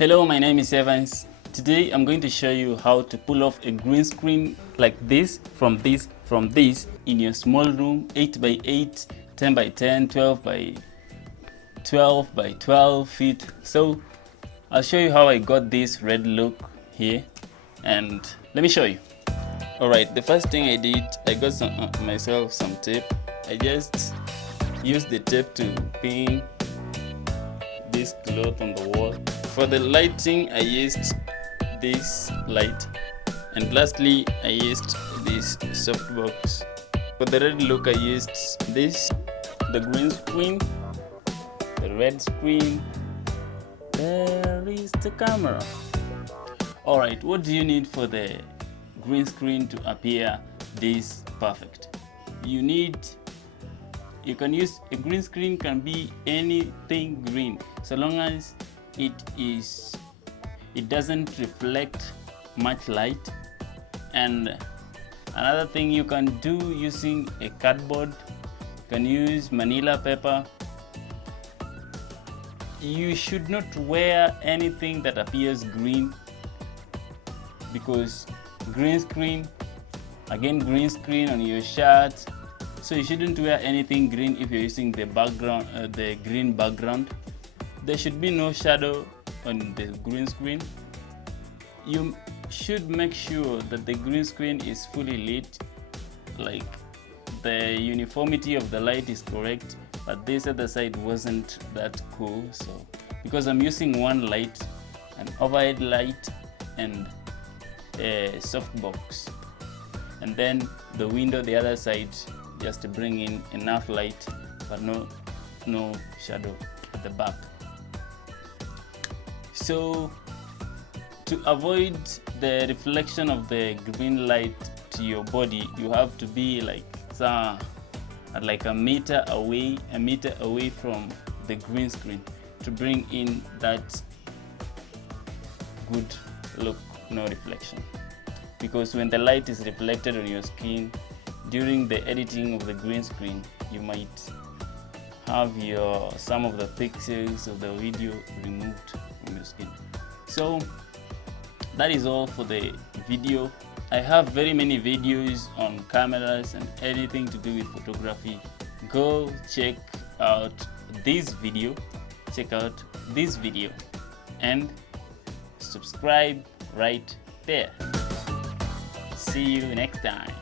Hello, my name is Evans. Today I'm going to show you how to pull off a green screen like this from this in your small room, 8 by 8, 10 by 10, 12 by 12 by 12 feet. So I'll show you how I got this red look here, and let me show you. Alright, the first thing I did, I got myself some tape. I just used the tape to pin this cloth on the wall. For the lighting, I used this light, and lastly I used this softbox. For the red look, I used this, the green screen, the red screen. There is the camera. Alright, what do you need for the green screen to appear this perfect? You can use a green screen, can be anything green, so long as it doesn't reflect much light. And another thing you can do using a cardboard, you can use manila paper. You should not wear anything that appears green, because green screen on your shirt, so you shouldn't wear anything green if you're using the background, the green background. There should be no shadow on the green screen. You should make sure that the green screen is fully lit, like the uniformity of the light is correct, but this other side wasn't that cool. So because I'm using one light, an overhead light and a softbox, and then the window the other side, just to bring in enough light but no shadow at the back. So to avoid the reflection of the green light to your body, you have to be like a meter away from the green screen to bring in that good look, no reflection. Because when the light is reflected on your skin during the editing of the green screen, you might have some of the pixels of the video removed from your skin. So that is all for the video. I have very many videos on cameras and anything to do with photography. Go check out this video, and subscribe right there. See you next time.